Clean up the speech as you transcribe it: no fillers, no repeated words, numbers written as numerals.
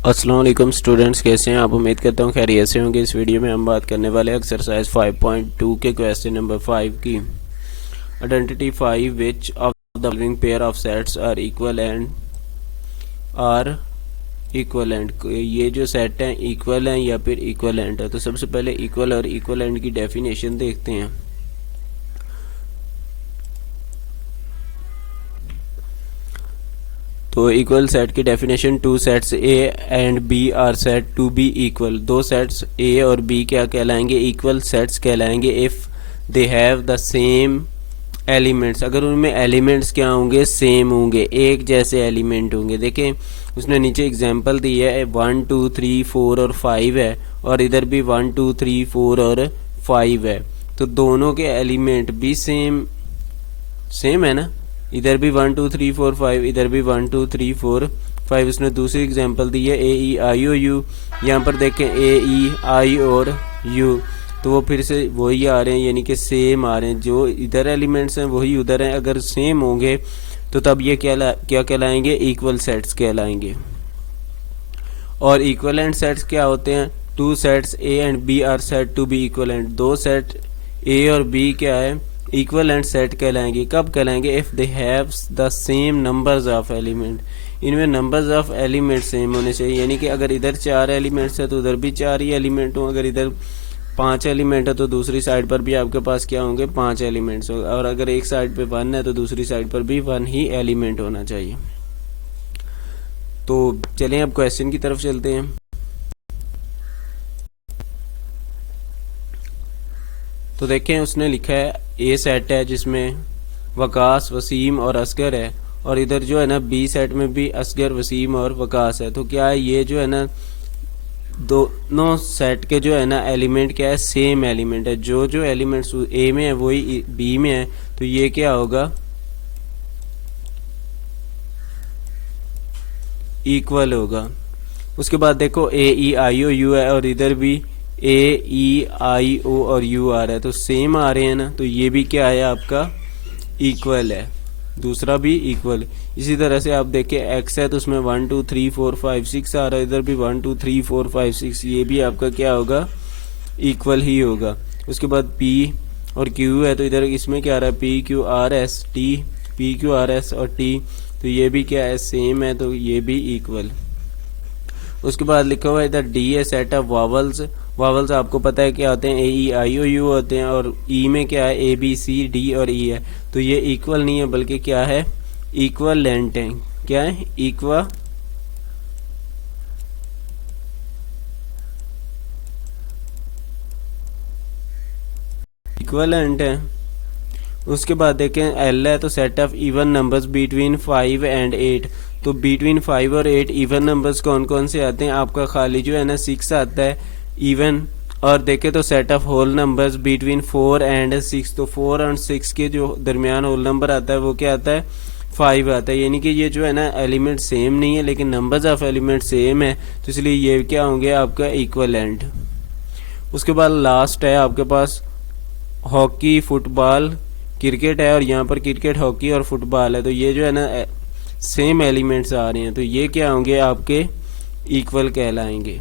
अस्सलाम वालेकुम स्टूडेंट्स, कैसे हैं आप? उम्मीद करता हूँ खैरियत से होंगे। इस वीडियो में हम बात करने वाले एक्सरसाइज 5.2 के क्वेश्चन नंबर 5 की। Identify which of the following pair of sets are equivalent. ये जो सेट हैं इक्वल हैं या फिर इक्वलेंट है। तो सबसे पहले इक्वल और इक्वलेंट की डेफिनेशन देखते हैं। तो इक्वल सेट की definition, two sets A and B are set to be equal. दो सेट्स ए और बी क्या कहलाएंगे? इक्वल सेट्स कहलाएंगे if they have the same elements. अगर उनमें एलिमेंट्स क्या होंगे? सेम होंगे, एक जैसे एलिमेंट होंगे। देखें उसने नीचे एग्जांपल दी है 1 2 3 4 और 5 है, और इधर भी 1 2 3 4 और 5 है। तो दोनों के एलिमेंट भी सेम है ना। इधर भी 1 2 3 4 5, इधर भी 1 2 3 4 5। उसने दूसरी एग्जांपल दी है ए ई आई ओ यू। यहाँ पर देखें ए ई आई और यू, तो वो फिर से वही आ रहे हैं, यानी कि सेम आ रहे हैं। जो इधर एलिमेंट्स हैं वही उधर हैं। अगर सेम होंगे तो तब ये क्या कहलाएंगे? इक्वल सेट्स कहलाएंगे। और इक्वलेंट सेट्स क्या होते हैं? Two sets A and B are set to be equivalent. दो सेट ए और बी क्या है? इक्वलेंट सेट कहलाएंगे। कब कहलाएंगे? If they have the same numbers of element. इनमें नंबर्स ऑफ एलिमेंट सेम होने चाहिए, यानी कि अगर इधर 4 एलिमेंट्स है तो उधर भी 4 ही एलिमेंट हो। अगर इधर 5 एलिमेंट है तो दूसरी साइड पर भी आपके पास क्या होंगे? 5 एलिमेंट्स होंगे। और अगर एक साइड पे 1 है तो दूसरी साइड पर भी 1 ही एलिमेंट होना चाहिए। तो चलें अब क्वेश्चन की तरफ चलते हैं। तो देखें उसने लिखा है ए सेट है जिसमें वकास, वसीम और असगर है, और इधर जो है ना बी सेट में भी असगर, वसीम और वकास है। तो क्या है? ये जो है ना दोनों सेट के जो है ना एलिमेंट क्या है? सेम एलिमेंट है। जो एलिमेंट्स ए में है वही बी में है, तो ये क्या होगा? इक्वल होगा। उसके बाद देखो ए ई आई ओ यू है, और इधर भी ए ई आई ओ और यू आ रहा है, तो सेम आ रहे हैं ना। तो ये भी क्या है? आपका इक्वल है। दूसरा भी इक्वल। इसी तरह से आप देखें एक्स है तो उसमें 1 2 3 4 5 6 आ रहा है, इधर भी 1 2 3 4 5 6, ये भी आपका क्या होगा? इक्वल ही होगा। उसके बाद पी और क्यू है, तो इधर इसमें क्या आ रहा है? P Q R S T, P Q R S और टी, तो ये भी क्या है? सेम है, तो ये भी इक्वल। उसके बाद लिखा हुआ है इधर डी है सेट ऑफ वावल्स। वावल्स आपको पता है क्या होते हैं? ए ई आई ओ यू होते हैं, और ई में क्या है? ए बी सी डी और ई है। तो ये इक्वल नहीं है बल्कि क्या है? इक्वलेंट है। क्या है? इक्वलेंट है। उसके बाद देखें एल है तो set of even numbers between 5 and 8। तो बिटवीन 5 और 8 इवन नंबर्स कौन कौन से आते हैं? आपका खाली जो है ना 6 आता है इवन। और देखें तो set of whole numbers between 4 and 6। तो 4 और 6 के जो दरमियान होल नंबर आता है वो क्या आता है? 5 आता है। यानी कि ये जो है ना एलिमेंट सेम नहीं है लेकिन नंबर्स ऑफ एलिमेंट सेम है, तो इसलिए ये क्या होंगे? आपका इक्वलेंट। उसके बाद लास्ट है आपके पास हॉकी, फुटबॉल, क्रिकेट है, और यहाँ पर क्रिकेट, हॉकी और फुटबॉल है। तो ये जो है ना सेम एलिमेंट्स आ रहे हैं, तो ये क्या होंगे? आपके इक्वल कहलाएंगे।